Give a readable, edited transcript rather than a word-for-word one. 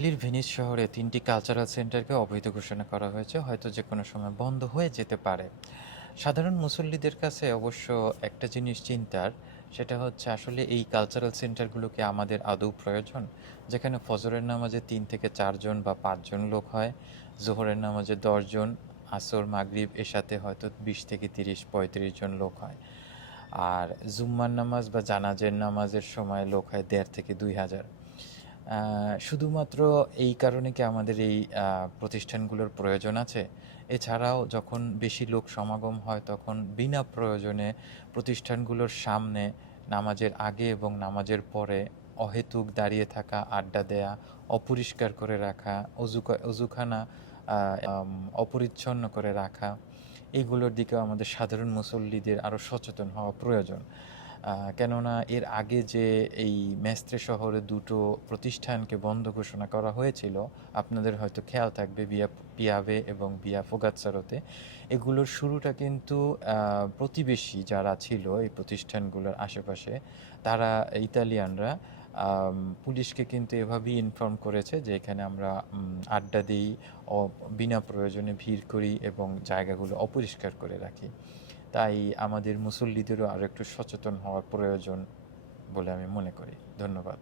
ইতালির ভেনিস শহরে ৩টি কালচারাল সেন্টারকে অবৈধ ঘোষণা করা হয়েছে, হয়তো যে কোনো সময় বন্ধ হয়ে যেতে পারে। সাধারণ মুসল্লিদের কাছে অবশ্য একটা জিনিস চিন্তার, সেটা হচ্ছে আসলে এই কালচারাল সেন্টারগুলোকে আমাদের আদৌ প্রয়োজন? যেখানে ফজরের নামাজে ৩ থেকে ৪ জন বা ৫ জন লোক হয়, জোহরের নামাজে ১০ জন, আসর মাগরিব এশাতে হয়তো ২০ থেকে ৩০-৩৫ জন লোক হয়। আর জুম্মার নামাজ বা জানাজের নামাজের সময় লোক হয় ১.৫ থেকে ২,০০০। শুধুমাত্র এই কারণে কি আমাদের এই প্রতিষ্ঠানগুলোর প্রয়োজন আছে? এছাড়াও যখন বেশি লোক সমাগম হয় তখন বিনা প্রয়োজনে প্রতিষ্ঠানগুলোর সামনে নামাজের আগে এবং নামাজের পরে অহেতুক দাঁড়িয়ে থাকা, আড্ডা দেয়া, অপরিষ্কার করে রাখা, অজুখানা অপরিচ্ছন্ন করে রাখা, এইগুলোর দিকেও আমাদের সাধারণ মুসল্লিদের আরও সচেতন হওয়া প্রয়োজন। কেননা এর আগে যে এই মেস্ত্রে শহরে দুটো প্রতিষ্ঠানকে বন্ধ ঘোষণা করা হয়েছিল, আপনাদের হয়তো খেয়াল থাকবে, ভিয়া পিয়াভে এবং ভিয়া ফোগাৎসারোতে। এগুলোর শুরুটা কিন্তু প্রতিবেশী যারা ছিল এই প্রতিষ্ঠানগুলোর আশেপাশে, তারা ইতালিয়ানরা পুলিশকে কিন্তু এভাবেই ইনফর্ম করেছে যে এখানে আমরা আড্ডা দিই, বিনা প্রয়োজনে ভিড় করি এবং জায়গাগুলো অপরিষ্কার করে রাখি। তাই আমাদের মুসল্লিদেরও আরও একটু সচেতন হওয়ার প্রয়োজন বলে আমি মনে করি। ধন্যবাদ।